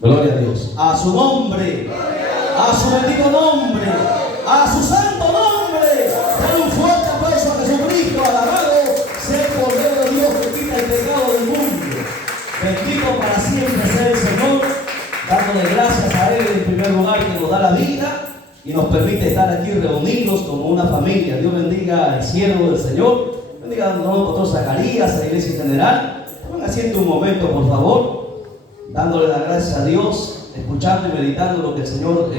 Gloria a Dios. A su nombre. A su bendito nombre. A su santo nombre. Dale un fuerte aplauso a Jesucristo. Alabado sea el Cordero de Dios que quita el pecado del mundo. Bendito para siempre sea el Señor. Dándole gracias a Él en primer lugar que nos da la vida y nos permite estar aquí reunidos como una familia. Dios bendiga al siervo del Señor. Bendiga al pastor Zacarías, a la iglesia en general. Tomen asiento un momento, por favor. Dándole las gracias a Dios, escuchando y meditando lo que el Señor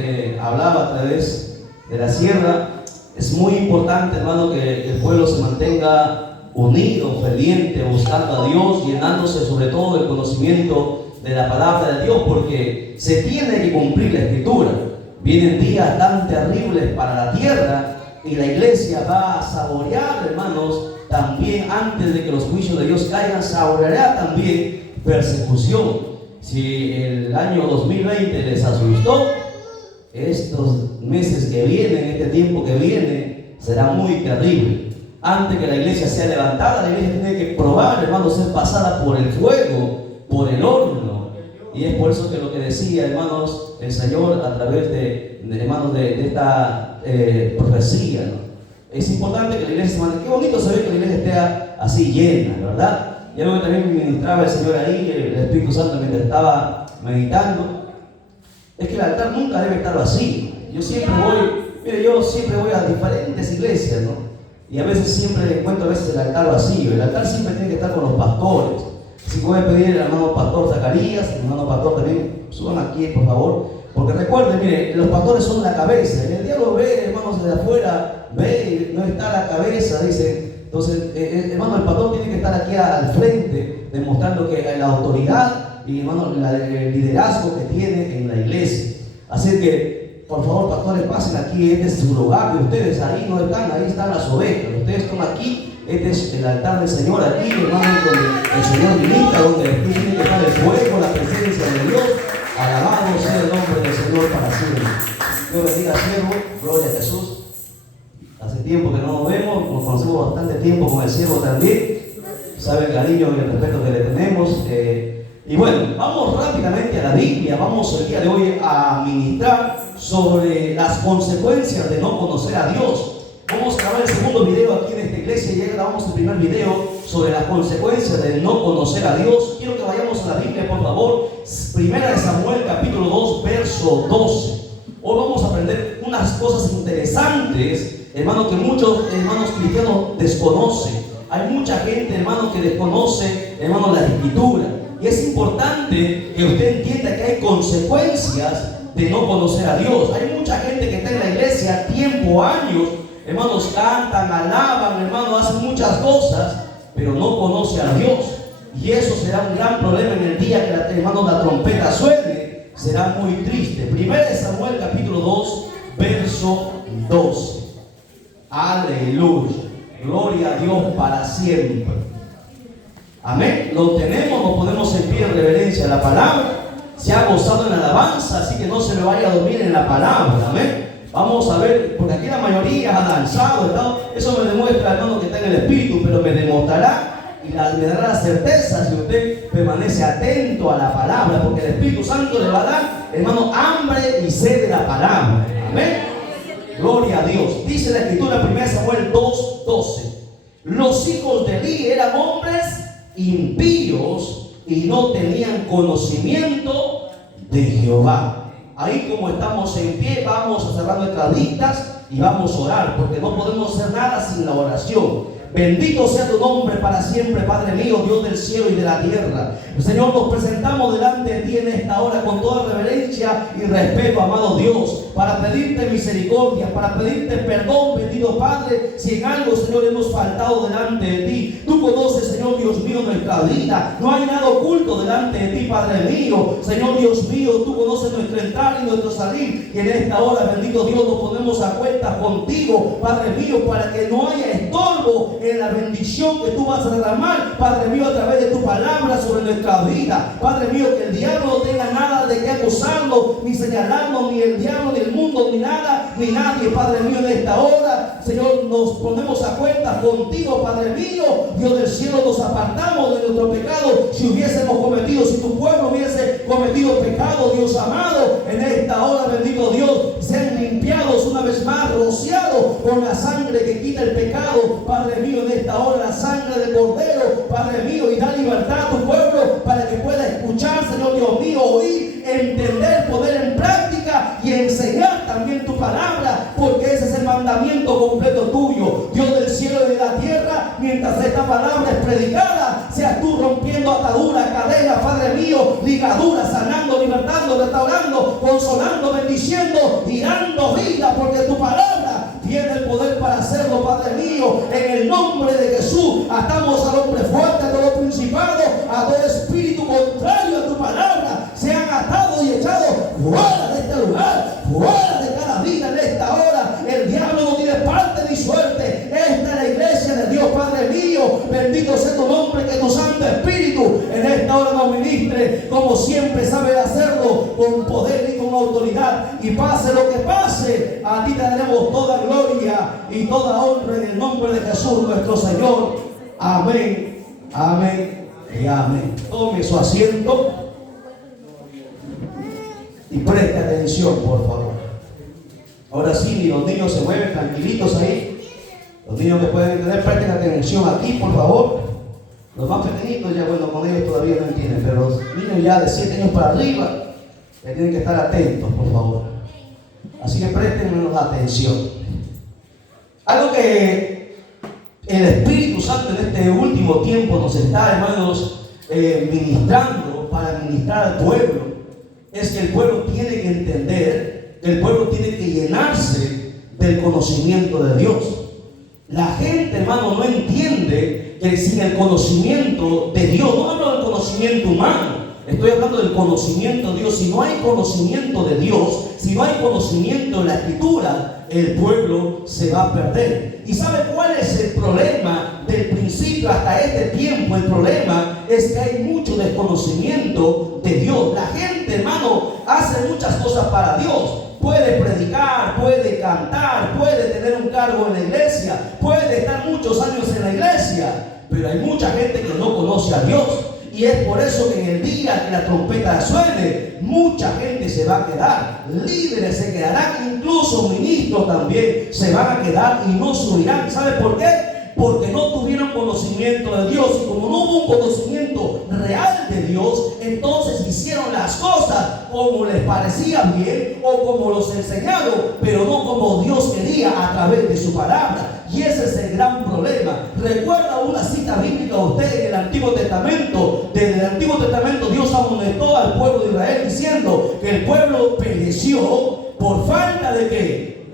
hablaba a través de la sierra. Es muy importante, hermano, que el pueblo se mantenga unido, ferviente, buscando a Dios, llenándose sobre todo del conocimiento de la palabra de Dios, porque se tiene que cumplir la Escritura. Vienen días tan terribles para la tierra y la iglesia va a saborear, hermanos, también antes de que los juicios de Dios caigan, saboreará también persecución. Si el año 2020 les asustó, estos meses que vienen, este tiempo que viene, será muy terrible. Antes que la iglesia sea levantada, la iglesia tiene que probar, hermanos, ser pasada por el fuego, por el horno. Y es por eso que lo que decía, hermanos, el Señor a través hermanos, de esta profecía, ¿no? Es importante que la iglesia se mantenga. Qué bonito saber que la iglesia esté así llena, ¿verdad? Y algo que también ministraba el Señor ahí, el Espíritu Santo, mientras estaba meditando, es que el altar nunca debe estar vacío. Yo siempre voy a diferentes iglesias, ¿no? Y a veces siempre encuentro el altar vacío. El altar siempre tiene que estar con los pastores. Si voy a pedir al hermano pastor Zacarías, al hermano pastor también, suban aquí, por favor. Porque recuerden, mire, los pastores son la cabeza. El diablo ve, hermanos, desde afuera, ve, no está la cabeza, dice. Entonces, hermano, el pastor tiene que estar aquí al frente, demostrando que la autoridad y, hermano, el liderazgo que tiene en la iglesia. Así que, por favor, pastores, pasen aquí. Este es su lugar de ustedes. Ahí no están, ahí están las ovejas. Ustedes están aquí. Este es el altar del Señor aquí, hermano, donde el Señor ministra, donde el Espíritu tiene que estar el fuego, la presencia de Dios. Alabado sea el nombre del Señor para siempre. Dios bendiga, siervo. Gloria a Jesús. Hace tiempo que no nos vemos, nos conocemos bastante tiempo con el siervo también. Sabe el cariño y el respeto que le tenemos. Y bueno, vamos rápidamente a la Biblia. Vamos el día de hoy a ministrar sobre las consecuencias de no conocer a Dios. Vamos a grabar el segundo video aquí en esta iglesia y ya grabamos el primer video sobre las consecuencias de no conocer a Dios. Quiero que vayamos a la Biblia, por favor. Primera de Samuel, capítulo 2, verso 12. Hoy vamos a aprender unas cosas interesantes, hermano, que muchos hermanos cristianos desconocen. Hay mucha gente, hermano, que desconoce, hermano, la Escritura. Y es importante que usted entienda que hay consecuencias de no conocer a Dios. Hay mucha gente que está en la iglesia tiempo, años, hermanos, cantan, alaban, hermanos, hacen muchas cosas, pero no conoce a Dios. Y eso será un gran problema en el día que, hermanos, la trompeta suene. Será muy triste. Primera de Samuel, capítulo 2, verso 12. Aleluya. Gloria a Dios para siempre. Amén. Lo tenemos, nos ponemos en pie en reverencia a la palabra. Se ha gozado en la alabanza, así que no se me vaya a dormir en la palabra. Amén. Vamos a ver, porque aquí la mayoría ha danzado, ¿no? Eso me demuestra, hermano, que está en el Espíritu, pero me demostrará y me dará la certeza si usted permanece atento a la palabra, porque el Espíritu Santo le va a dar, hermano, hambre y sed de la palabra. Amén. Gloria a Dios. Dice la Escritura, 1 Samuel 2:12. Los hijos de Eli eran hombres impíos y no tenían conocimiento de Jehová. Ahí, como estamos en pie, vamos a cerrar nuestras listas y vamos a orar, porque no podemos hacer nada sin la oración. Bendito sea tu nombre para siempre, Padre mío, Dios del cielo y de la tierra. Señor, nos presentamos delante de ti en esta hora con toda reverencia y respeto, amado Dios, para pedirte misericordia, para pedirte perdón, bendito Padre, si en algo, Señor, hemos faltado delante de ti. Tú conoces, Señor Dios mío, nuestra vida. No hay nada oculto delante de ti, Padre mío. Señor Dios mío, tú conoces nuestro entrar y nuestro salir. Y en esta hora, bendito Dios, nos ponemos a cuenta contigo, Padre mío, para que no haya estorbo en la bendición que tú vas a derramar, Padre mío, a través de tu palabra sobre nuestra vida. Padre mío, que el diablo no tenga nada de qué acusarnos, ni señalarnos, ni el diablo, ni el mundo mundo, ni nada, ni nadie, Padre mío, en esta hora. Señor, nos ponemos a cuenta contigo, Padre mío. Dios del cielo, nos apartamos de nuestro pecado. Si tu pueblo hubiese cometido pecado, Dios amado, en esta hora, bendito Dios, sean limpiados una vez más, rociados con la sangre que quita el pecado, Padre mío, en esta hora, la sangre del Cordero, Padre mío, y da libertad a tu pueblo para que pueda escuchar, Señor Dios mío, oír, entender, poner en práctica y enseñar también tu palabra, porque ese es el mandamiento completo tuyo, Dios del cielo y de la tierra. Mientras esta palabra es predicada, seas tú rompiendo ataduras, cadenas, Padre mío, ligaduras, sanando, libertando, restaurando, consolando, bendiciendo y dando vida, porque tu palabra tiene el poder para hacerlo, Padre mío. En el nombre de Jesús, atamos al hombre fuerte, a todo principado, a todo espíritu contrario a tu palabra, sean atados y echados fuera de este lugar, fuera de cada vida en esta hora. El diablo no tiene parte ni suerte. Esta es la iglesia de Dios, Padre mío. Bendito sea tu nombre, que tu Santo Espíritu en esta hora nos ministre, como siempre sabe hacerlo, con poder y con autoridad. Y pase lo que pase, a ti te daremos toda gloria y toda honra en el nombre de Jesús nuestro Señor. Amén, amén y amén. Tome su asiento y preste atención, por favor. Ahora sí, los niños se mueven tranquilitos ahí. Los niños que pueden entender, presten atención aquí, por favor. Los más pequeñitos ya, bueno, con ellos todavía no entienden, pero los niños ya de 7 años para arriba ya tienen que estar atentos, por favor. Así que presten atención. Algo que el Espíritu Santo en este último tiempo nos está, hermanos, ministrando para ministrar al pueblo, es que el pueblo tiene que entender, el pueblo tiene que llenarse del conocimiento de Dios. La gente, hermano, no entiende que sin el conocimiento de Dios, no hablo del conocimiento humano, estoy hablando del conocimiento de Dios. Si no hay conocimiento de Dios, si no hay conocimiento de la Escritura, el pueblo se va a perder. ¿Y sabe cuál es el problema del principio hasta este tiempo? El problema es que hay mucho desconocimiento de Dios. La gente, hermano, hace muchas cosas para Dios. Puede predicar, puede cantar, puede tener un cargo en la iglesia, puede estar muchos años en la iglesia, pero hay mucha gente que no conoce a Dios. Y es por eso que en el día que la trompeta suene, mucha gente se va a quedar, líderes se quedarán, incluso ministros también se van a quedar y no subirán. ¿Sabe por qué? Porque no tuvieron conocimiento de Dios, y como no hubo un conocimiento real de Dios, entonces hicieron las cosas como les parecía bien o como los enseñaron, pero no como Dios quería a través de su palabra. Y ese es el gran problema. Recuerda una cita bíblica usted en el Antiguo Testamento. Desde el Antiguo Testamento Dios amonestó al pueblo de Israel diciendo que el pueblo pereció por falta de ¿qué?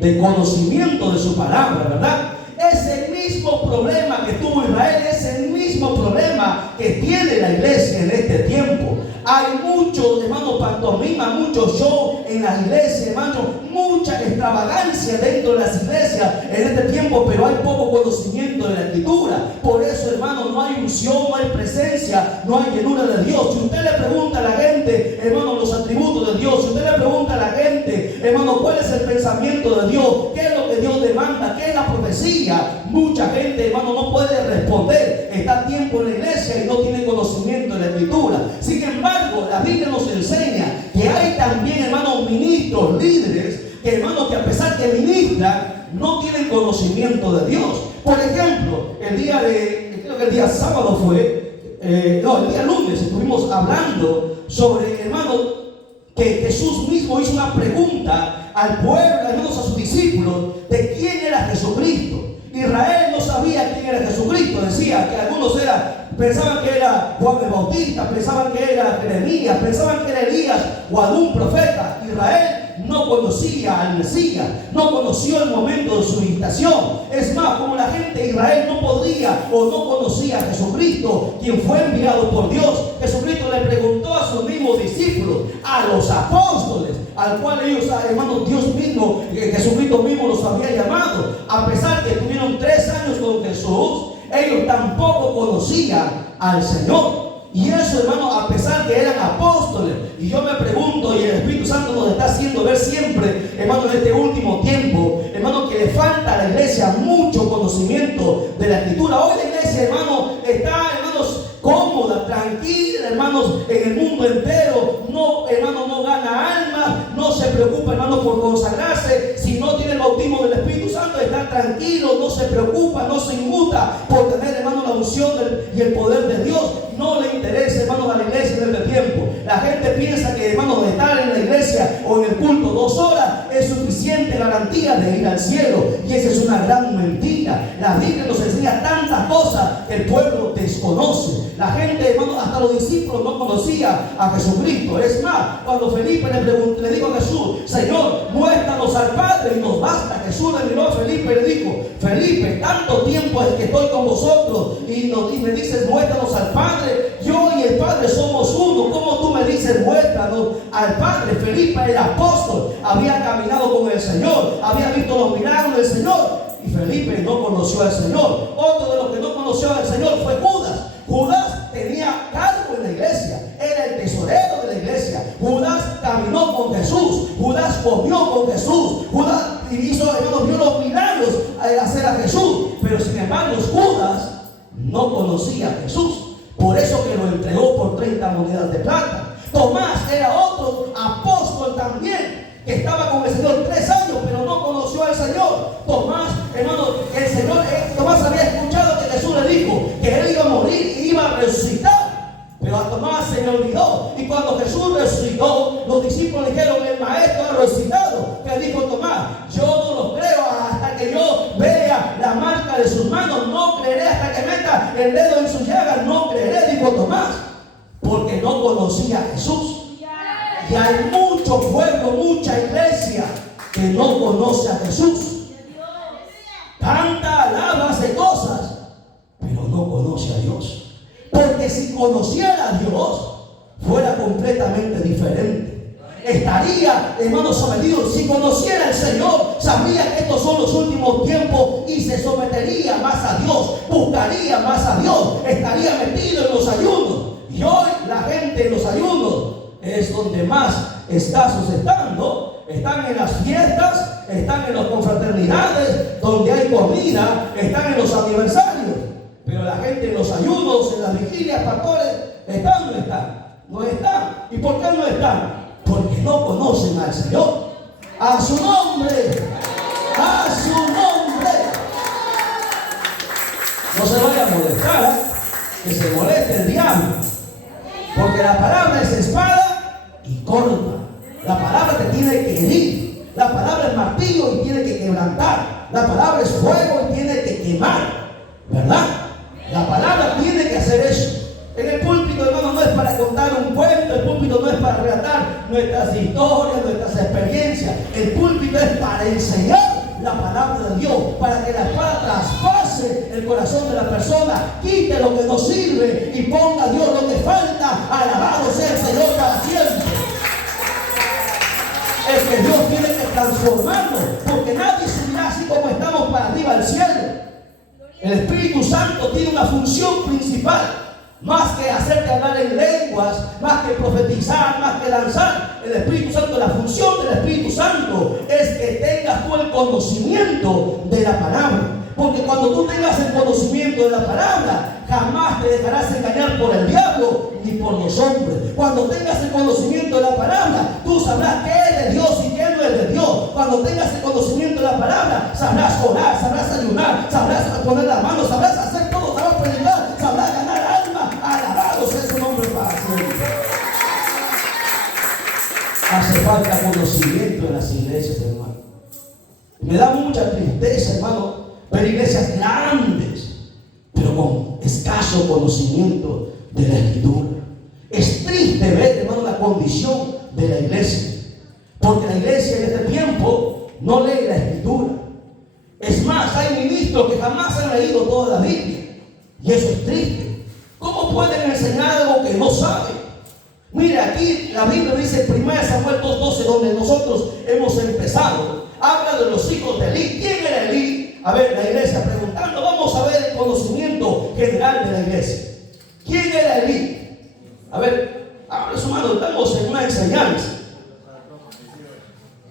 De conocimiento de su palabra, ¿verdad? Es el mismo problema que tuvo Israel, es el mismo problema que tiene la iglesia en este tiempo. Hay muchos, hermanos, pantomima, mucho show en las iglesias, hermanos, mucha extravagancia dentro de las iglesias en este tiempo, pero hay poco conocimiento de la Escritura. Por eso, hermano, no hay unción, no hay presencia, no hay llenura de Dios. Si usted le pregunta a la gente, hermano, los atributos de Dios, si usted le pregunta a la gente, hermano, cuál es el pensamiento de Dios, qué es lo que Dios demanda, qué es la profecía, mucha gente, hermano, no puede responder. Está tiempo en la iglesia y no tiene conocimiento de la Escritura. Sin embargo, la Biblia nos enseña que hay también, hermanos, ministros, líderes, que, hermanos, que a pesar que ministran, no tienen conocimiento de Dios. Por ejemplo, creo que el día sábado fue, el día lunes estuvimos hablando sobre, hermanos, que Jesús mismo hizo una pregunta al pueblo, hermanos, a sus discípulos, de quién era Jesucristo. Israel no sabía quién era Jesucristo. Decía que algunos pensaban que era Juan el Bautista, pensaban que era Jeremías, pensaban que era Elías o algún profeta. Israel no conocía al Mesías, no conoció el momento de su visitación. Es más, como la gente de Israel no podía o no conocía a Jesucristo, quien fue enviado por Dios, Jesucristo le preguntó a sus mismos discípulos, a los apóstoles, al cual ellos, hermanos, Dios mismo, Jesucristo mismo los había llamado. A pesar que tuvieron 3 años con Jesús, ellos tampoco conocían al Señor. Y eso, hermano, a pesar que eran apóstoles. Y yo me pregunto, y el Espíritu Santo nos está haciendo ver siempre, hermano, en el mundo entero, no, hermano, no gana almas, no se preocupa, hermano, por consagrarse. Si no tiene el bautismo del Espíritu Santo, está tranquilo, no se preocupa, no se inmuta por tener, hermano, la unción y el poder de Dios. No le interesa, hermano, a la iglesia en el tiempo. La gente piensa que, hermano, de estar en la iglesia o en el culto 2 horas es suficiente garantía de ir al cielo. Y esa es una gran mentira. La Biblia nos enseña tantas cosas que el pueblo desconoce. La gente, hermano, hasta los discípulos no conocían a Jesucristo. Es más, cuando Felipe le dijo a Jesús: Señor, muéstranos al Padre y nos basta. Jesús le miró a Felipe y le dijo: Felipe, tanto tiempo es que estoy con vosotros y me dices muéstranos al Padre. Yo y el Padre somos uno. ¿Cómo tú me dices muéstranos al Padre? Felipe, el apóstol, había caminado con el Señor, había visto los milagros del Señor, y Felipe no conoció al Señor. Otro de los que no conoció al Señor fue Judas. Judas tenía cargo en la iglesia, era el tesorero de la iglesia. Judas caminó con Jesús, Judas comió con Jesús, Judas hizo, hermanos, vio los milagros hacer a Jesús, pero sin embargo Judas no conocía a Jesús. Por eso que lo entregó por 30 monedas de plata. Tomás era otro apóstol también, que estaba con el Señor 3 años, pero no conoció al Señor. Tomás, hermano, Tomás había escuchado que Jesús le dijo que él iba a morir y iba a resucitar, pero a Tomás se le olvidó. Y cuando Jesús resucitó, los discípulos dijeron: el maestro ha resucitado. Que dijo Tomás: yo no lo creo hasta que yo vea la marca de sus manos, no creeré hasta que meta el dedo en su llaga, no creeré, dijo Tomás, porque no conocía a Jesús. Y hay mucho pueblo, mucha iglesia que no conoce a Jesús. Canta, alaba, hace cosas, pero no conoce a Dios. Porque si conociera a Dios, fuera completamente diferente. Estaría, hermano, sometido. Si conociera al Señor, sabría que estos son los últimos tiempos y se sometería más a Dios, buscaría más a Dios, estaría metido en los ayunos. Y hoy la gente en los ayunos es donde más escasos están, ¿no? Están en las fiestas, están en las confraternidades, donde hay comida, están en los aniversarios. Pero la gente en los ayunos, en las vigilias, pastores, ¿están o no están? No están. ¿Y por qué no están? Porque no conocen al Señor. A su nombre, a su nombre. No se vaya a molestar, que se moleste el diablo. Porque la palabra es espada y corta. La palabra te tiene que herir. La palabra es martillo y tiene que quebrantar. La palabra es fuego y tiene que quemar. ¿Verdad? La palabra tiene que hacer eso. En el púlpito, hermano, no es para contar un cuento. El púlpito no es para relatar nuestras historias, nuestras experiencias. El púlpito es para enseñar la palabra de Dios, para que la espada traspase el corazón de la persona, quite lo que no sirve y ponga a Dios lo que falta. Alabado sea el Señor para siempre. Es que Dios tiene que transformarnos, porque nadie subirá así como estamos para arriba al cielo. El Espíritu Santo tiene una función principal. Más que hacerte hablar en lenguas, más que profetizar, más que lanzar, el Espíritu Santo, la función del Espíritu Santo es que tengas tú el conocimiento de la palabra. Porque cuando tú tengas el conocimiento de la palabra, jamás te dejarás engañar por el diablo ni por los hombres. Cuando tengas el conocimiento de la palabra, tú sabrás qué es de Dios y qué no es de Dios. Cuando tengas el conocimiento de la palabra, sabrás orar, sabrás ayunar, sabrás poner las manos, sabrás hacer todo, sabrás predicar, sabrás ganar alma. Alabado sea su nombre para siempre. Hace falta conocimiento en las iglesias, hermano. Me da mucha tristeza, hermano, ver iglesias grandes, pero con escaso conocimiento de la Escritura. Es triste ver, hermano, la condición de la iglesia, porque la iglesia en este tiempo no lee la Escritura. Es más, hay ministros que jamás han leído toda la Biblia, y eso es triste. ¿Cómo pueden enseñar algo que no saben? Mire, aquí la Biblia dice, 1 Samuel 2:12, donde nosotros hemos empezado, habla de los hijos de Elí. ¿Quién era Elí? A ver, la iglesia preguntando, vamos a ver el conocimiento general de la iglesia. ¿Quién era Elí? A ver, abre su mano, estamos en una enseñanza.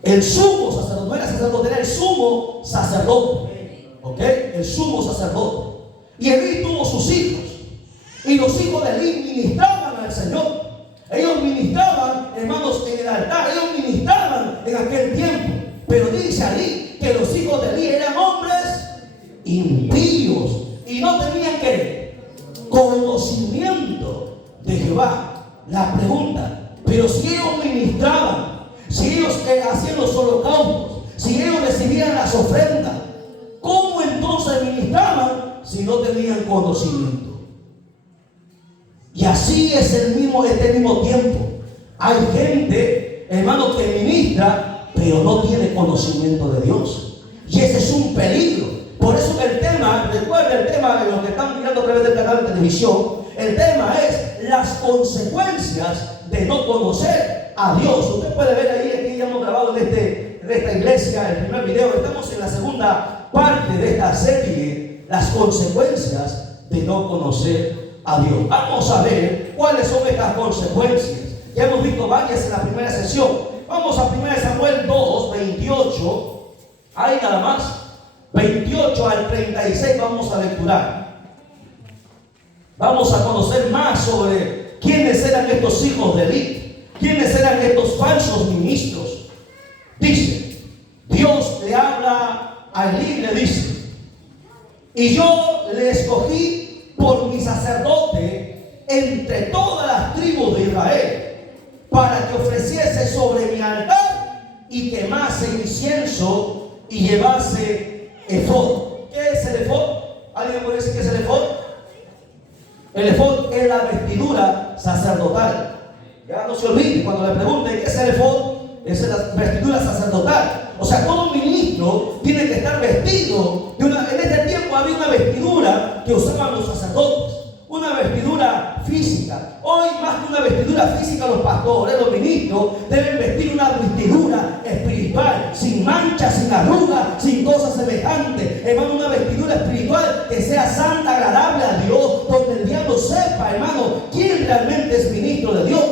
El sumo sacerdote, no era sacerdote, era el sumo sacerdote. ¿Ok? El sumo sacerdote. Y Elí tuvo sus hijos. Y los hijos de Elí ministraban al Señor. ministraban, hermanos, en el altar, ellos ministraban en aquel tiempo. Pero dice ahí que los hijos de Elí eran hombres impíos y no tenían que conocimiento de Jehová. La pregunta, pero si ellos ministraban, si ellos hacían los holocaustos, si ellos recibían las ofrendas, ¿cómo entonces ministraban si no tenían conocimiento? Y así es este mismo tiempo. Hay gente, hermano, que ministra, pero no tiene conocimiento de Dios. Y ese es un peligro. Por eso que el tema, recuerda el tema de los que están mirando a través del canal de televisión, el tema es las consecuencias de no conocer a Dios. Usted puede ver ahí, aquí ya hemos grabado en esta iglesia el primer video. Estamos en la segunda parte de esta serie, las consecuencias de no conocer a Dios. Vamos a ver cuáles son estas consecuencias. Ya hemos visto varias en la primera sesión. Vamos a 1 Samuel 2, 28. Ahí nada más. 28 al 36 vamos a lecturar. Vamos a conocer más sobre quiénes eran estos hijos de Elí, quiénes eran estos falsos ministros. Dice, Dios le habla a Elí y le dice: y yo le escogí por mi sacerdote entre todas las tribus de Israel, para que ofreciese sobre mi altar y quemase incienso y llevase efod. ¿Qué es el efod? ¿Alguien puede decir qué es el efod? El efod es la vestidura sacerdotal. Ya no se olvide cuando le pregunten qué es el efod, es la vestidura sacerdotal. O sea, todo ministro tiene que estar vestido en este tiempo había una vestidura que usaban los sacerdotes, una vestidura física. Hoy, más que una vestidura física, los pastores, los ministros deben vestir una vestidura espiritual, sin manchas, sin arrugas, sin cosas semejantes. Hermano, una vestidura espiritual que sea santa, agradable a Dios, donde el diablo sepa, hermano, quién realmente es ministro de Dios.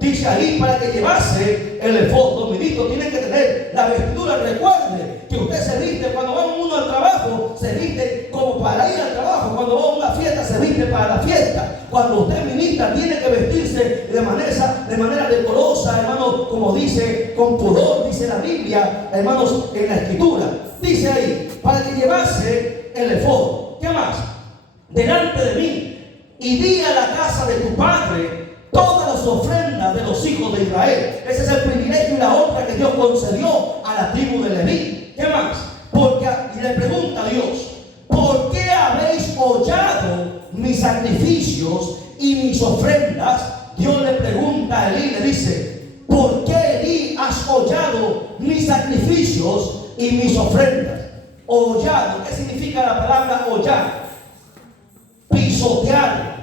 Dice ahí, para que llevase el efod. Los ministros tienen que tener la vestidura. Recuerde que usted se viste cuando va uno al trabajo, se viste como para ir al trabajo. Cuando va a una fiesta, se viste para la fiesta. Cuando usted ministra, tiene que vestirse de manera decorosa, hermano, como dice, con pudor, dice la Biblia, hermanos, en la Escritura. Dice ahí, para que llevase el efod. ¿Qué más? Delante de mí, y di a la casa de tu padre todas las ofrendas de los hijos de Israel. Ese es el privilegio y la honra que Dios concedió a la tribu de Leví. ¿Qué más? Porque, y le pregunta a Dios, ¿por qué habéis hollado mis sacrificios y mis ofrendas? Dios le pregunta a Elí, le dice, ¿por qué, Elí, has hollado mis sacrificios y mis ofrendas? Hollado, ¿qué significa la palabra hollar? Pisotear.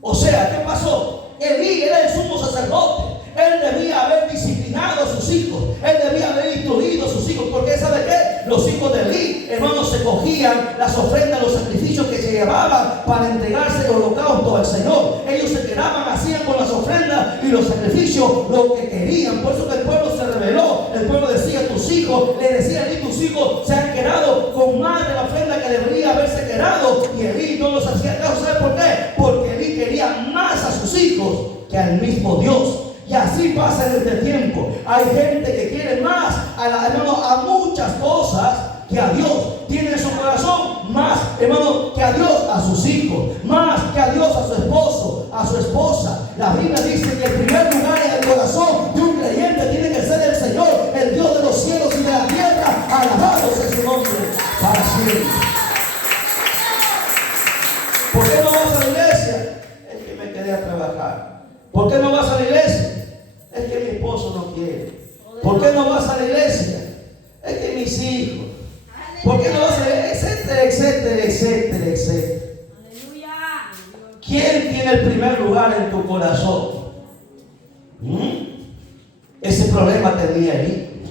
O sea, ¿qué pasó? Elí era el sumo sacerdote. Él debía haber disciplinado a sus hijos. Él debía haber instruido a sus hijos. Porque ¿sabe qué? Los hijos de Elí, hermanos, se cogían las ofrendas, los sacrificios que se llevaban para entregarse el holocausto al Señor. Ellos se quedaban, hacían con las ofrendas y los sacrificios lo que querían. Por eso que el pueblo se rebeló. El pueblo decía, tus hijos, le decían, y tus hijos se han quedado con más de la ofrenda que debería haberse quedado. Y Elí no los hacía caso. ¿Sabe por qué? Porque Elí quería más a sus hijos que al mismo Dios. Y así pasa en este tiempo. Hay gente que quiere más a muchas cosas que a Dios. Tiene en su corazón más, hermano, que a Dios, a sus hijos. Más que a Dios, a su esposo, a su esposa. La Biblia dice que el primer lugar en el corazón de un creyente tiene que ser el Señor, el Dios de los cielos y de la tierra. Alabado sea su nombre para siempre. ¿Por qué no vas a la iglesia? Es que me quedé a trabajar. ¿Por qué no vas a la iglesia? Es que mi esposo no quiere. ¿Por qué no vas a la iglesia? Es que mis hijos. ¿Por qué no vas a la iglesia? Etcétera, etcétera, etcétera, etcétera. ¿Quién tiene el primer lugar en tu corazón? Ese problema tenía Elí.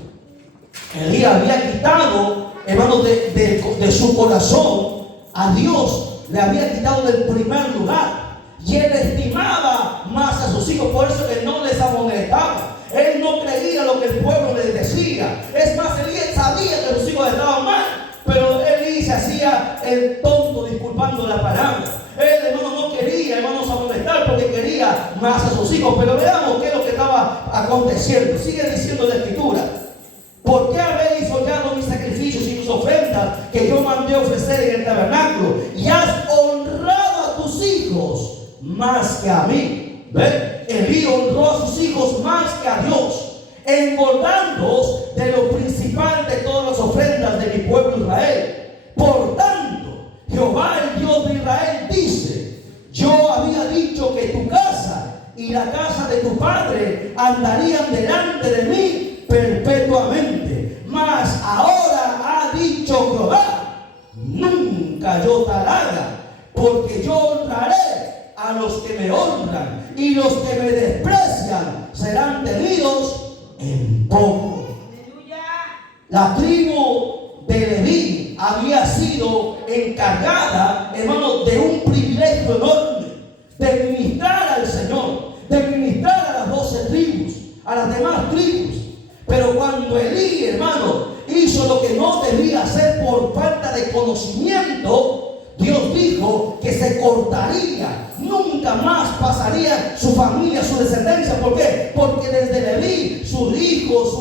Elí había quitado, hermanos, de su corazón a Dios. Le había quitado del primer lugar. Y él estimaba más a sus hijos, por eso que no les amonestaba. Él no creía lo que el pueblo le decía. Es más, Elí sabía que sus hijos estaban mal, pero Elí se hacía el tonto, disculpando la palabra. Él, hermano, no quería, hermanos, amonestar porque quería honraría más a sus hijos. Pero veamos qué es lo que estaba aconteciendo. Sigue diciendo la Escritura: ¿por qué habéis hollado mis sacrificios y mis ofrendas que yo mandé ofrecer en el tabernáculo? Y has honrado a tus hijos más que a mí. ¿Ven? Elí honró a sus hijos más que a Dios, engordándoos de lo principal de todas las ofrendas de mi pueblo Israel. Por tanto, Jehová, el Dios de Israel, dice: yo había dicho que tu casa y la casa de tu padre andarían delante de mí perpetuamente. Mas ahora ha dicho Jehová: nunca yo te haga, porque yo honraré a los que me honran, y los que me desprecian serán tenidos en poco. La tribu de Leví había sido encargada, hermanos, de un privilegio enorme, de ministrar al Señor, de ministrar a las 12 tribus, a las demás tribus. Pero cuando Elí, hermano, hizo lo que no debía hacer por falta de conocimiento, Dios dijo que se cortaría. Nunca más pasaría su familia, su descendencia. ¿Por qué? Porque desde Leví, sus hijos,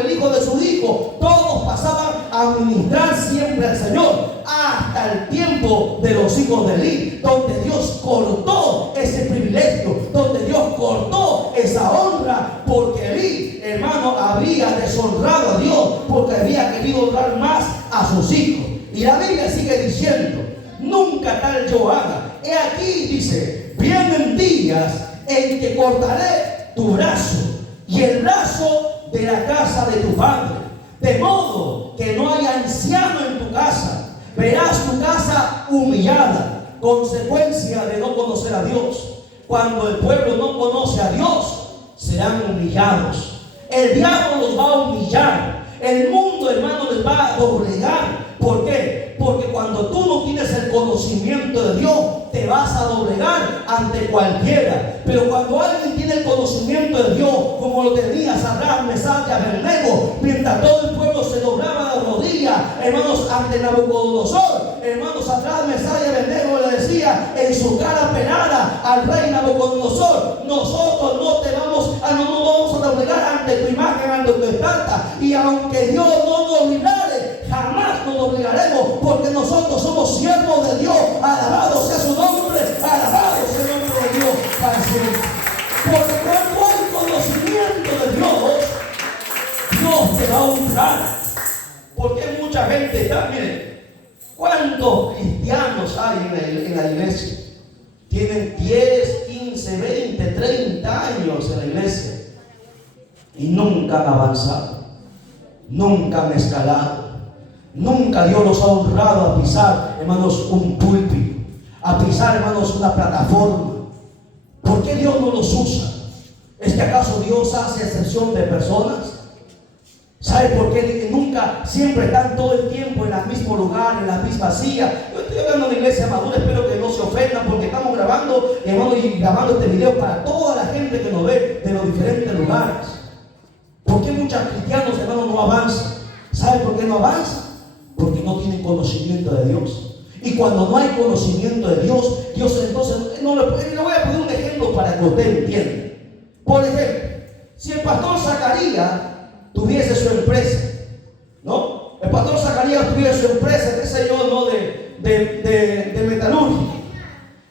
el hijo de su hijo, todos pasaban a ministrar siempre al Señor, hasta el tiempo de los hijos de Elí, donde Dios cortó ese privilegio, donde Dios cortó esa honra, porque Elí, hermano, había deshonrado a Dios, porque había querido honrar más a sus hijos. Y la Biblia sigue diciendo: nunca tal yo haga. He aquí, dice, vienen días en que cortaré tu brazo y el brazo de la casa de tu padre, de modo que no haya anciano en tu casa. Verás tu casa humillada, consecuencia de no conocer a Dios. Cuando el pueblo no conoce a Dios, serán humillados. El diablo los va a humillar. El mundo, hermano, les va a doblegar. ¿Por qué? Porque cuando tú no tienes el conocimiento de Dios, te vas a doblegar ante cualquiera. Pero cuando alguien tiene el conocimiento de Dios, como lo tenía Sadrach, Mesach y Abednego, mientras todo el pueblo se doblaba de rodillas, hermanos, ante Nabucodonosor, hermanos, Sadrach, Mesach y Abednego le decía en su cara pelada al rey Nabucodonosor: nosotros no vamos a doblegar ante tu imagen, ante tu estatua, y aunque Dios no nos librare, jamás nos doblegaremos, porque nosotros somos siervos de Dios. Alabado sea su nombre, alabado sea el nombre de Dios para siempre. Porque cuando hay conocimiento de Dios, Dios te va a honrar. Porque hay mucha gente, miren, ¿cuántos cristianos hay en la iglesia? Tienen 10, 15, 20, 30 años en la iglesia y nunca han avanzado, nunca han escalado. Nunca Dios los ha honrado a pisar, hermanos, un púlpito, a pisar, hermanos, una plataforma. ¿Por qué Dios no los usa? ¿Es que acaso Dios hace excepción de personas? ¿Sabe por qué nunca, siempre están todo el tiempo en el mismo lugar, en la misma silla? Yo estoy hablando de la iglesia madura, espero que no se ofendan, porque estamos grabando, hermano, y grabando este video para toda la gente que nos ve de los diferentes lugares. ¿Por qué muchos cristianos, hermanos, no avanzan? ¿Sabe por qué no avanzan? Porque no tienen conocimiento de Dios. Y cuando no hay conocimiento de Dios, Dios entonces, le voy a poner un ejemplo para que usted entienda. Por ejemplo, si el pastor Zacarías tuviese su empresa, ¿no? El pastor Zacarías tuviese su empresa, qué sé yo, ¿no? De metalurgia.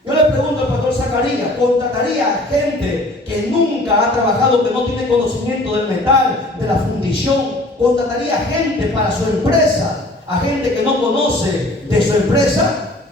Yo le pregunto al pastor Zacarías: ¿contrataría gente que nunca ha trabajado, que no tiene conocimiento del metal, de la fundición? ¿Contrataría gente para su empresa a gente que no conoce de su empresa?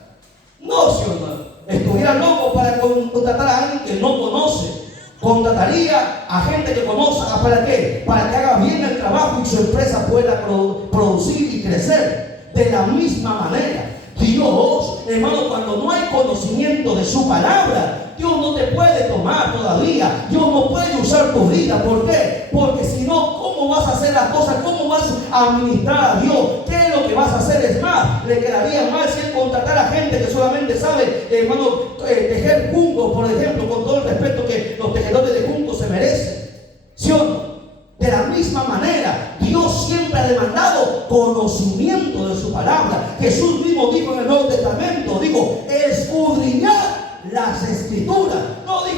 No, ¿sí o no? Estuviera loco para contratar a alguien que no conoce. Contrataría a gente que conoce. ¿Para qué? Para que haga bien el trabajo y su empresa pueda producir y crecer. De la misma manera, Dios, hermano, cuando no hay conocimiento de su palabra, Dios no te puede tomar todavía. Dios no puede usar tu vida. ¿Por qué? Porque si no, ¿cómo vas a hacer las cosas? ¿Cómo vas a administrar a Dios? ¿Qué es lo que vas a hacer? Es más, le quedaría mal si él contratara a gente que solamente sabe, hermano, tejer junco, por ejemplo, con todo el respeto que los tejedores de junco se merecen. ¿Sí o no? De la misma manera, Dios siempre ha demandado conocimiento de su palabra. Jesús mismo dijo en el Nuevo Testamento, dijo, escudriñad las Escrituras. No dijo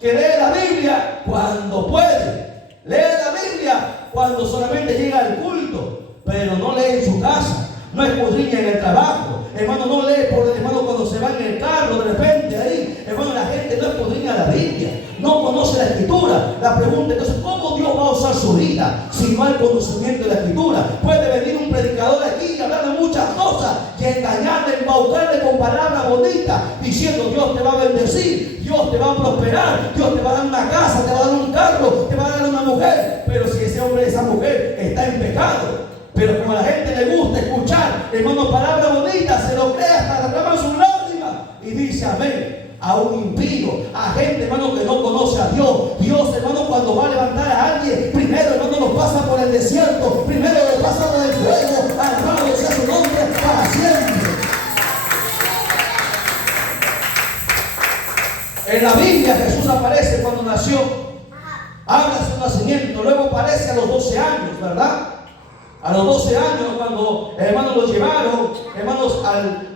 que lee la Biblia cuando puede. Lee la Biblia cuando solamente llega al culto, pero no lee en su casa, no escudriña en el trabajo. Hermano, no lee cuando se va en el carro de repente ahí. Hermano, la gente no escudriña la Biblia, no conoce la Escritura. La pregunta entonces, ¿cómo Dios va a usar su vida si no hay conocimiento de la Escritura? Puede venir un predicador aquí y hablar de muchas cosas y engañarle, embaucarle con palabras bonitas, diciendo Dios te va a bendecir, Dios te va a prosperar, Dios te va a dar una casa, te va a dar un carro, te va a dar una mujer. Pero si ese hombre, esa mujer está en pecado, pero como a la gente le gusta escuchar, hermano, palabras bonitas, se lo cree hasta derraman sus lágrimas y dice amén. A un impío, a gente, hermano, que no conoce a Dios. Dios, hermano, cuando va a levantar a alguien, primero, hermano, lo pasa por el desierto, primero lo pasa por el fuego. Alabado sea su nombre para siempre. En la Biblia Jesús aparece cuando nació, habla de su nacimiento, luego aparece a los 12 años, ¿verdad? A los 12 años, cuando hermanos lo llevaron, hermanos,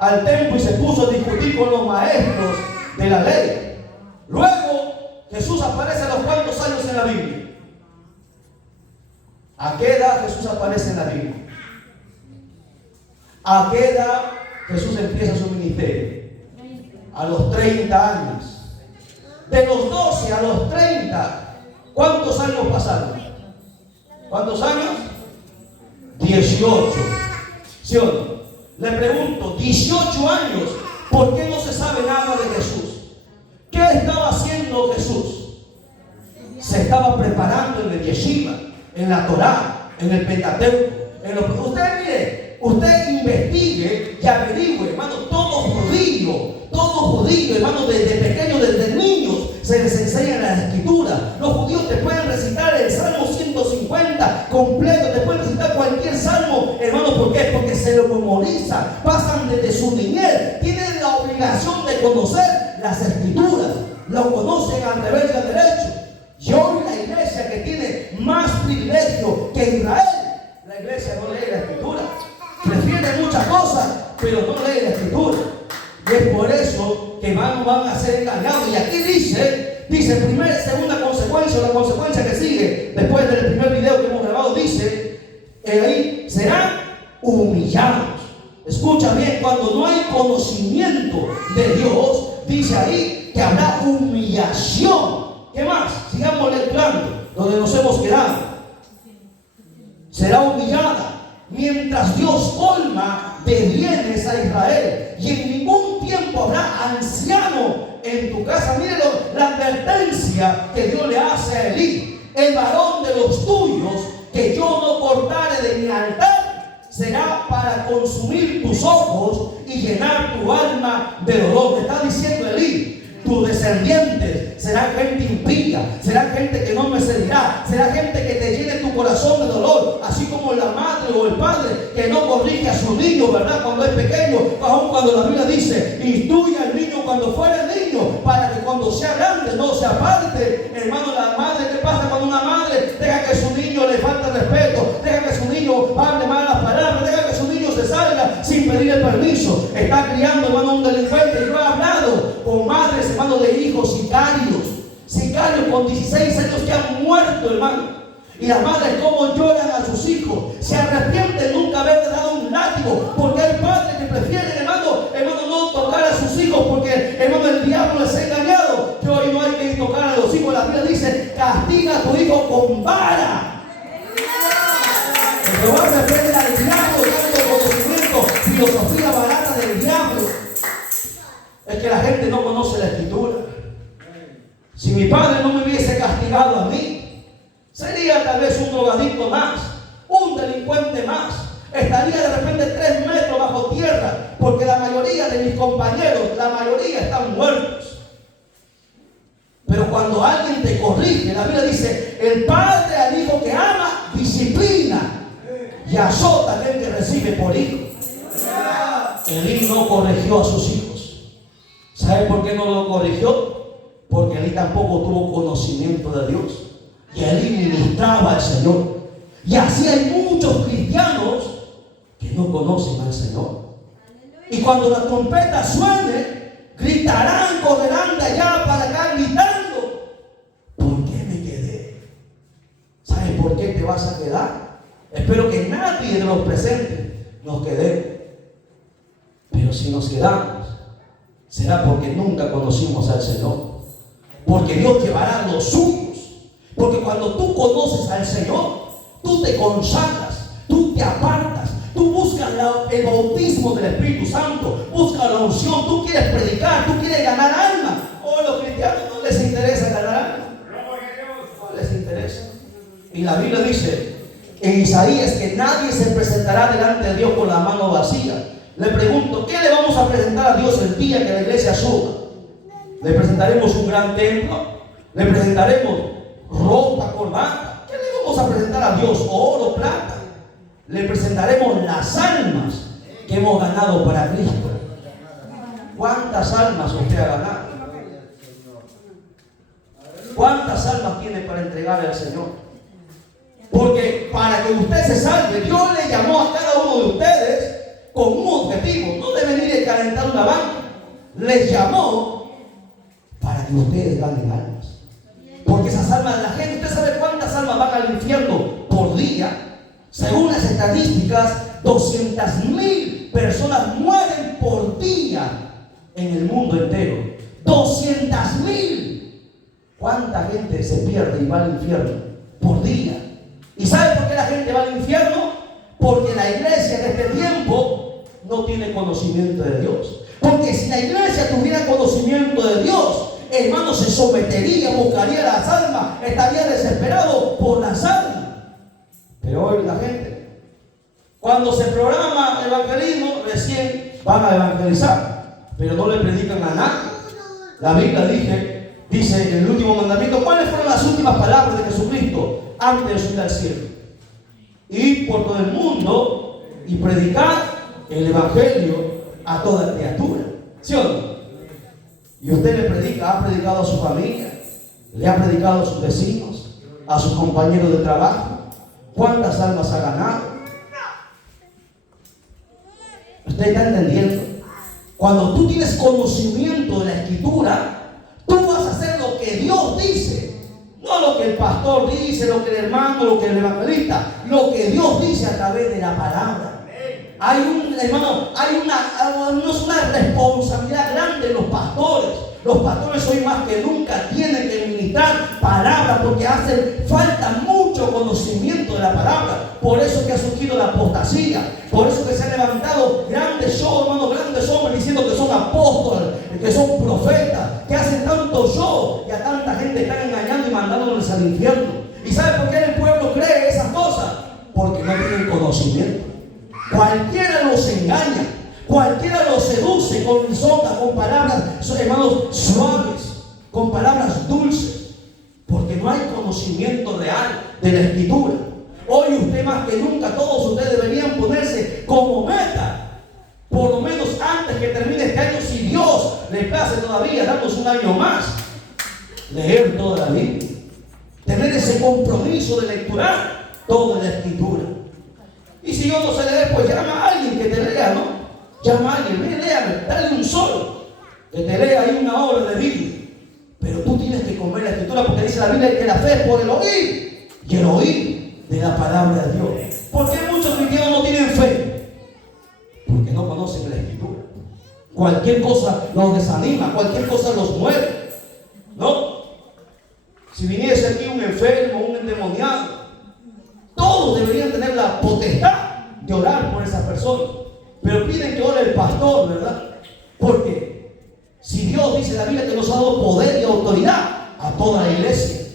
al templo y se puso a discutir con los maestros de la ley. Luego Jesús aparece a los cuantos años en la Biblia. ¿A qué edad Jesús aparece en la Biblia? ¿A qué edad Jesús empieza su ministerio? A los 30 años. De los 12 a los 30, ¿cuántos años pasaron? ¿Cuántos años? 18. ¿Sí o no? Le pregunto, 18 años, ¿por qué no se sabe nada de Jesús? ¿Qué estaba haciendo Jesús? Se estaba preparando en el Yeshiva, en la Torá, en el Pentateuco. Usted mire, usted investigue y averigüe, hermano, todo judío, hermano, desde pequeños, desde niños, se les enseña la Escritura. Los judíos te pueden recitar el Salmo 150 completo, te pueden recitar cualquier salmo, hermano. ¿Por qué? Porque se lo memorizan, pasan desde su niñez, tienen la obligación de conocer las Escrituras, lo conocen al revés y al derecho. Y hoy la iglesia que tiene más privilegio que Israel, la iglesia no lee la Escritura, prefiere muchas cosas, pero no lee la Escritura. Y es por eso que van a ser engañados. Y aquí dice segunda consecuencia, la consecuencia que sigue después del primer video que hemos grabado, dice ahí, serán humillados. Escucha bien, cuando no hay conocimiento de Dios, dice ahí que habrá humillación. ¿Qué más? Sigamos lecturando donde nos hemos quedado. Será humillada mientras Dios colma de bienes a Israel, y en ningún tiempo habrá anciano en tu casa. Mírenlo, la advertencia que Dios le hace a Elí: el varón de los tuyos que yo no cortare de mi altar será para consumir tus ojos y llenar tu alma de dolor. Te está diciendo Elí, tus descendientes serán gente impía, serán gente que no me servirá, será gente que te llene tu corazón de dolor, así como la madre o el padre que no corrige a su niño, ¿verdad? Cuando es pequeño, aun cuando la Biblia dice, instruye al niño cuando fuera niño, para que cuando sea grande no se aparte. Hermano, la madre, ¿qué pasa cuando una madre deja que su niño le falte respeto, deja que su niño hable malas palabras, deja que su niño se salga sin pedirle permiso? Está criando, hermano, un delincuente. Yo he hablado con madres, hermano, de hijos sicarios con 16 años que han muerto, hermano. Y las madres cómo lloran a sus hijos, se arrepienten nunca haberle dado un látigo, porque hay padres que prefieren, hermano, no tocar a sus hijos, porque, hermano, el diablo les ha engañado, que hoy no hay que tocar a los hijos. La Biblia dice, castiga a tu hijo con vara. El Jehová reprende al diablo dando conocimiento, filosofía barata del diablo. Es que la gente no conoce la Escritura. Si mi padre no me hubiese castigado a mí, sería tal vez un drogadicto más, un delincuente más. Estaría de repente 3 metros bajo tierra, porque la mayoría de mis compañeros, la mayoría están muertos. Pero cuando alguien te corrige, la Biblia dice, el padre al hijo que ama, disciplina y azota aquel que recibe por hijo. Elí no corrigió a sus hijos. ¿Sabe por qué no lo corrigió? Porque Elí tampoco tuvo conocimiento de Dios. Y Elí ministraba al Señor. Y así hay muchos cristianos que no conocen al Señor. Y cuando la trompeta suene, gritarán, correrán de allá para acá gritando, Espero que nadie de los presentes nos quedemos. Pero si nos quedamos, será porque nunca conocimos al Señor. Porque Dios llevará los suyos. Porque cuando tú conoces al Señor, tú te consagras, tú te apartas, tú buscas el bautismo del Espíritu Santo, buscas la unción, tú quieres predicar, tú quieres ganar alma. O a los cristianos no les interesa ganar alma. No les interesa. Y la Biblia dice en Isaías que nadie se presentará delante de Dios con la mano vacía. Le pregunto, ¿qué le vamos a presentar a Dios el día que la iglesia suba? ¿Le presentaremos un gran templo? ¿Le presentaremos ropa, corbata? ¿Qué le vamos a presentar a Dios? ¿Oro, plata? Le presentaremos las almas que hemos ganado para Cristo. ¿Cuántas almas usted ha ganado? ¿Cuántas almas tiene para entregarle al Señor? Porque para que usted se salve, Dios le llamó a cada uno de ustedes con un objetivo, no de venir a calentar una banca. Les llamó para que ustedes ganen almas. Porque esas almas, la gente, ¿usted sabe cuántas almas van al infierno por día? Según las estadísticas, 200,000 personas mueren por día en el mundo entero. 200,000. ¿Cuánta gente se pierde y va al infierno por día? ¿Y sabe por qué la gente va al infierno? Porque la iglesia en este tiempo no tiene conocimiento de Dios. Porque si la iglesia tuviera conocimiento de Dios, hermano, se sometería, buscaría las almas, estaría desesperado por las almas. Pero hoy la gente, cuando se programa evangelismo, recién van a evangelizar, pero no le predican a nadie. La Biblia dice en el último mandamiento, ¿cuáles fueron las últimas palabras de Jesucristo antes de subir al cielo? Ir por todo el mundo y predicar el evangelio a toda criatura. ¿Sí o no? Y usted le predica, ha predicado a su familia, le ha predicado a sus vecinos, a sus compañeros de trabajo. ¿Cuántas almas ha ganado? ¿Usted está entendiendo? Cuando tú tienes conocimiento de la Escritura, tú vas a hacer lo que Dios dice, no lo que el pastor dice, lo que el hermano, lo que el evangelista, lo que Dios dice a través de la palabra. Hay una responsabilidad grande en los pastores. Los pastores hoy más que nunca tienen que ministrar palabra porque hace falta mucho conocimiento de la palabra. Por eso que ha surgido la apostasía. Por eso que se han levantado grandes shows, hermanos, grandes hombres diciendo que son apóstoles, que son profetas, que hacen tanto show y a tanta gente están engañando y mandándoles al infierno. ¿Y sabe por qué el pueblo cree esas cosas? Porque no tienen conocimiento. Cualquiera los engaña, cualquiera los seduce con risota, con palabras, hermanos, suaves, con palabras dulces, porque no hay conocimiento real de la Escritura. Hoy usted más que nunca, todos ustedes deberían ponerse como meta, por lo menos antes que termine este año, si Dios le place todavía darnos un año más, leer toda la Biblia, tener ese compromiso de lecturar toda la Escritura. Y si yo no sé leer, pues llama a alguien que te lea, ¿no? Llama a alguien, ven, léame, dale un solo, que te lea ahí una hora de Biblia. Pero tú tienes que comer la Escritura, porque dice la Biblia que la fe es por el oír, y el oír de la palabra de Dios. ¿Por qué muchos cristianos no tienen fe? Porque no conocen la Escritura. Cualquier cosa los desanima, cualquier cosa los mueve, ¿no? Si viniese aquí un enfermo, un endemoniado, todos deberían tener la potestad de orar por esa persona. Pero piden que ore el pastor, ¿verdad? Porque si Dios dice en la Biblia que nos ha dado poder y autoridad a toda la iglesia.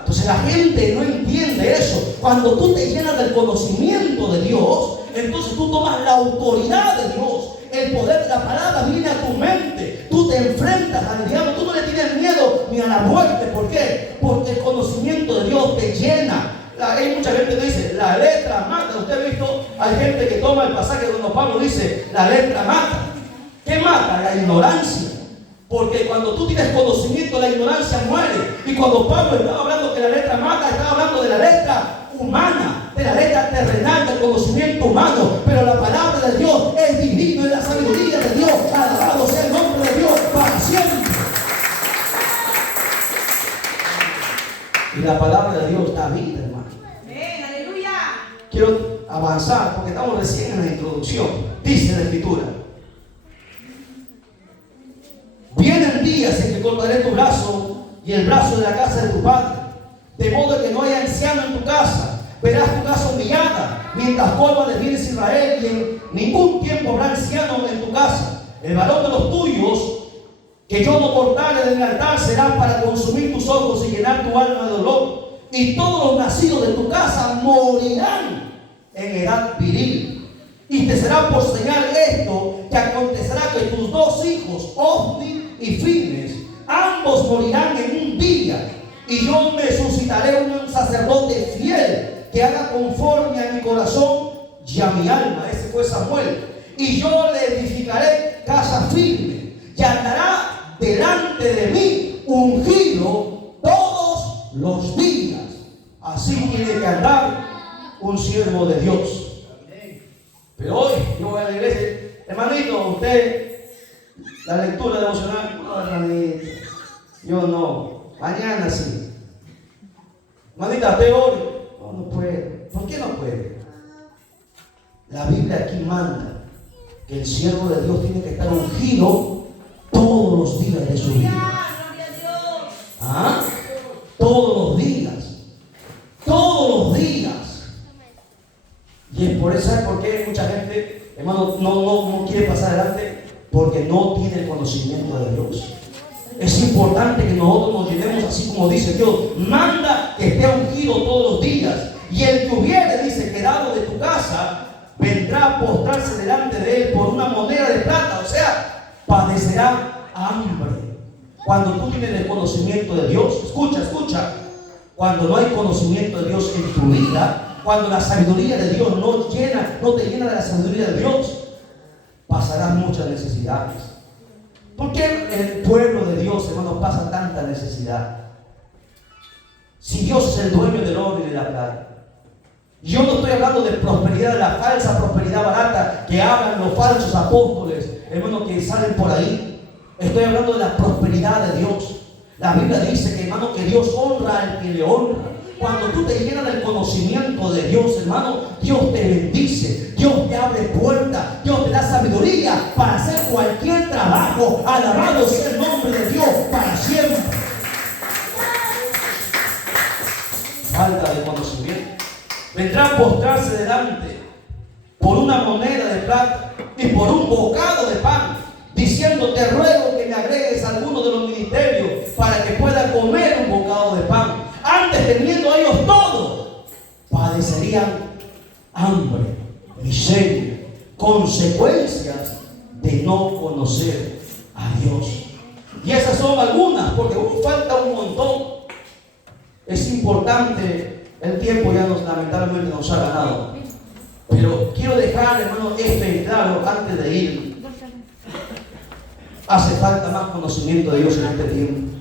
Entonces la gente no entiende eso. Cuando tú te llenas del conocimiento de Dios, entonces tú tomas la autoridad de Dios. El poder de la palabra viene a tu mente. Tú te enfrentas al diablo. Tú no le tienes miedo ni a la muerte. ¿Por qué? Porque el conocimiento de Dios te llena. Hay mucha gente que dice, la letra mata. Usted ha visto, hay gente que toma el pasaje donde Pablo dice, la letra mata. ¿Qué mata? La ignorancia. Porque cuando tú tienes conocimiento, la ignorancia muere. Y cuando Pablo estaba hablando que la letra mata, estaba hablando de la letra humana, de la letra terrenal, del conocimiento humano. Pero la palabra de Dios es divina, es la sabiduría de Dios. Alabado sea el nombre de Dios para siempre. Y la palabra de Dios da vida, hermano. Aleluya. quiero avanzar porque estamos recién en la introducción. Dice la Escritura: vienen días en que cortaré tu brazo y el brazo de la casa de tu padre, de modo que no haya anciano en tu casa. Verás tu casa humillada, mientras colma de bienes Israel, y en ningún tiempo habrá anciano en tu casa. El varón de los tuyos que yo no cortare del altar será para consumir tus ojos y llenar tu alma de dolor. Y todos los nacidos de tu casa morirán en edad viril. Y te será por señal esto, que acontecerá que tus dos hijos, Ofni y Fines, ambos morirán en un día. Y yo me suscitaré un sacerdote fiel, que haga conforme a mi corazón y a mi alma. Ese fue Samuel. Y yo le edificaré casa firme, y andará delante de mí ungido todos los días. Así tiene que andar un siervo de Dios. Pero hoy yo voy a la iglesia: hermanito, usted, la lectura devocional, no, hermanito, yo no, mañana sí. Hermanita, peor. No puede. ¿Por qué no puede? La Biblia aquí manda que el siervo de Dios tiene que estar ungido todos los días de su vida. ¿Ah? Todos los días. Todos los días. Y es por eso, ¿sabes por qué mucha gente, hermano, no quiere pasar adelante? Porque no tiene el conocimiento de Dios. Es importante que nosotros nos llenemos, así como dice Dios: manda que esté ungido todos los días. Y el que hubiere, dice, quedado de tu casa, vendrá a postrarse delante de él por una moneda de plata. O sea, padecerá hambre. Cuando tú tienes el conocimiento de Dios, escucha, cuando no hay conocimiento de Dios en tu vida, cuando la sabiduría de Dios no te llena de la sabiduría de Dios, pasarás muchas necesidades. ¿Por qué el pueblo de Dios, hermano, pasa tanta necesidad? Si Dios es el dueño del oro y de la plata. Yo no estoy hablando de prosperidad, de la falsa prosperidad barata que hablan los falsos apóstoles, hermano, que salen por ahí. Estoy hablando de la prosperidad de Dios. La Biblia dice que, hermano, que Dios honra al que le honra. Cuando tú te llenas del conocimiento de Dios, hermano, Dios te bendice, Dios te abre puertas, Dios te da sabiduría para hacer cualquier trabajo. Alabado sea el nombre de Dios para siempre. Falta de conocimiento. Vendrá a postrarse delante por una moneda de plata y por un bocado de pan, diciendo: te ruego que me agregues alguno de los ministerios para que pueda comer un bocado de pan. Antes, teniendo ellos todo, padecerían hambre, miseria, consecuencias de no conocer a Dios. Y esas son algunas, porque falta un montón. Es importante. El tiempo ya lamentablemente nos ha ganado. Pero quiero dejar, hermano, esto en claro antes de ir. Hace falta más conocimiento de Dios en este tiempo.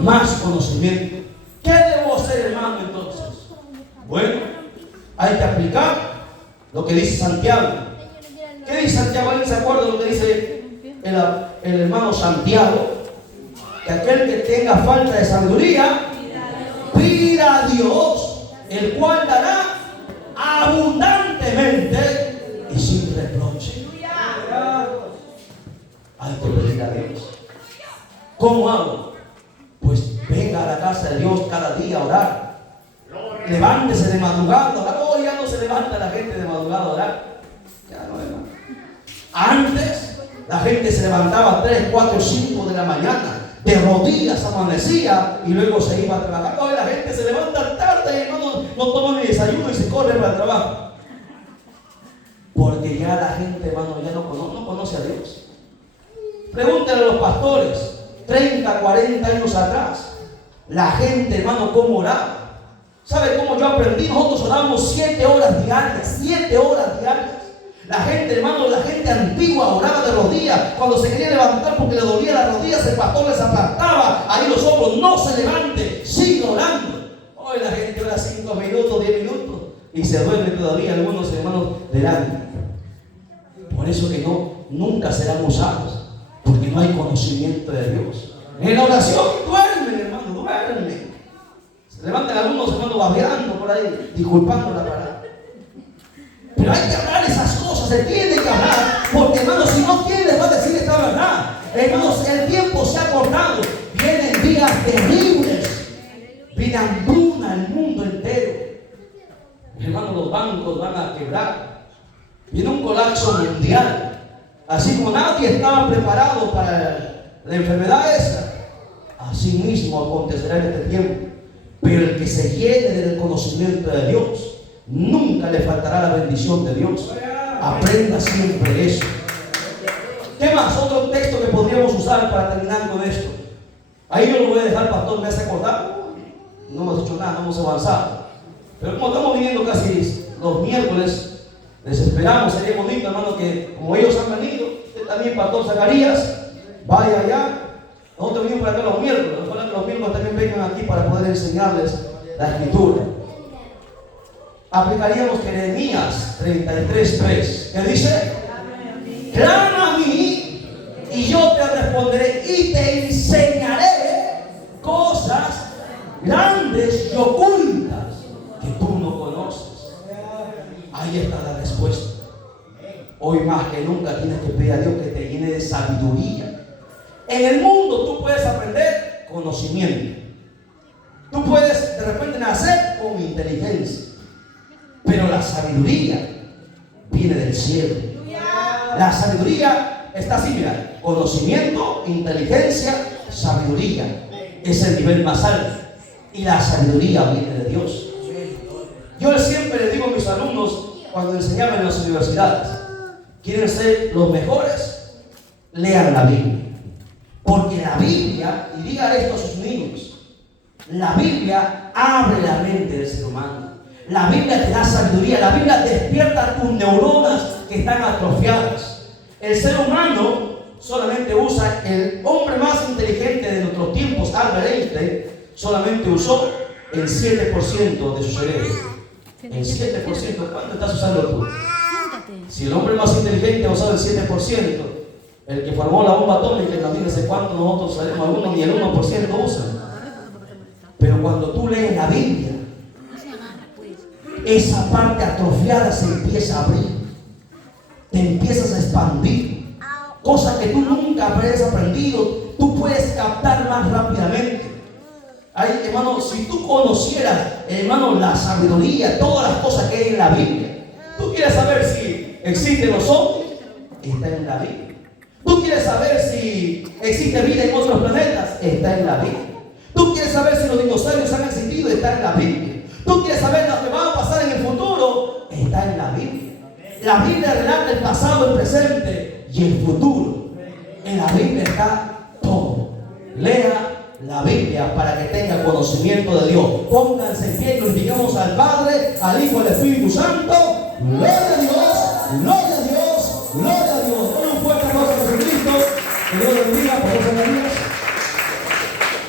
Más conocimiento. ¿Qué debo hacer, hermano, entonces? Bueno, hay que aplicar lo que dice Santiago. ¿Qué dice Santiago? ¿Alguien se acuerda de lo que dice el hermano Santiago? Que aquel que tenga falta de sabiduría, pida a Dios, el cual dará abundantemente y sin reproche. Hay que pedir a Dios. ¿Cómo hago? Pues venga a la casa de Dios cada día a orar. Levántese de madrugada a orar. Oh, ya no se levanta la gente de madrugada a orar. Ya no, hermano. Antes la gente se levantaba a 3, 4, 5 de la mañana. De rodillas amanecía y luego se iba a trabajar. Hoy la gente se levanta tarde y no toma ni desayuno y se corre para el trabajo. Porque ya la gente, hermano, ya no conoce a Dios. Pregúntale a los pastores, 30, 40 años atrás, la gente, hermano, cómo oraba. ¿Sabe cómo yo aprendí? Nosotros orábamos 7 horas diarias, 7 horas diarias. La gente, hermano, la gente antigua oraba de rodillas. Cuando se quería levantar porque le dolía las rodillas, el pastor les aplastaba ahí los hombros. No se levante, sigue orando. Hoy la gente ora 5 minutos, 10 minutos y se duerme todavía algunos hermanos delante. Por eso que nunca serán usados, porque no hay conocimiento de Dios. En la oración duermen, hermano, duermen. Se levantan algunos hermanos babeando por ahí, disculpando la palabra. Pero hay que hablar esas cosas, se tiene que hablar, porque hermanos, si no, ¿quién les va a decir esta verdad? Hermanos, el tiempo se ha cortado, vienen días terribles, viene hambruna el mundo entero. Hermanos, los bancos van a quebrar, viene un colapso mundial. Así como nadie estaba preparado para la enfermedad esa, así mismo acontecerá en este tiempo. Pero el que se llene del conocimiento de Dios, nunca le faltará la bendición de Dios. Aprenda siempre eso. ¿Qué más? Otro texto que podríamos usar para terminar con esto. Ahí yo lo voy a dejar, pastor, me hace acordar. No hemos dicho nada, no hemos avanzado. Pero como estamos viniendo casi los miércoles, les esperamos. Sería bonito, hermano, que como ellos han venido, usted también, pastor Zacarías, vaya allá. Nosotros venimos para acá los miércoles. Ojalá que los miércoles también vengan aquí para poder enseñarles la escritura. Aplicaríamos Jeremías 33:3, que dice: clama a mí y yo te responderé y te enseñaré cosas grandes y ocultas que tú no conoces. Ahí está la respuesta. Hoy más que nunca tienes que pedir a Dios que te llene de sabiduría. En el mundo tú puedes aprender conocimiento. Tú puedes de repente nacer con inteligencia. Pero la sabiduría viene del cielo. La sabiduría está así, mira: conocimiento, inteligencia, sabiduría. Es el nivel más alto. Y la sabiduría viene de Dios. Yo siempre les digo a mis alumnos cuando enseñaba en las universidades: ¿quieren ser los mejores? Lean la Biblia. Porque la Biblia, y diga esto a sus niños, la Biblia abre la mente del ser humano. La Biblia te da sabiduría. La Biblia despierta tus neuronas que están atrofiadas. El ser humano solamente usa, el hombre más inteligente de nuestros tiempos, Albert Einstein, solamente usó el 7% de su cerebro. El 7%, ¿cuánto estás usando tú? Si el hombre más inteligente ha usado el 7%, el que formó la bomba atómica, imagínense cuánto nosotros sabemos, algunos ni el 1% usan. Pero cuando tú lees la Biblia, esa parte atrofiada se empieza a abrir, te empiezas a expandir, cosas que tú nunca habrías aprendido, tú puedes captar más rápidamente. Ay, hermano, si tú conocieras, hermano, la sabiduría, todas las cosas que hay en la Biblia, tú quieres saber si existen los ovnis, está en la Biblia. Tú quieres saber si existe vida en otros planetas, está en la Biblia. Tú quieres saber si los dinosaurios han existido, está en la Biblia. Tú quieres saber lo que va a pasar en el futuro, está en la Biblia. La Biblia relata el pasado, el presente y el futuro. En la Biblia está todo. Lea la Biblia para que tenga conocimiento de Dios. Pónganse en pie, glorificamos al Padre, al Hijo y al Espíritu Santo. Gloria a Dios, gloria a Dios, gloria a Dios. Con un fuerte aplauso a Jesucristo. Que Dios bendiga por esa manera.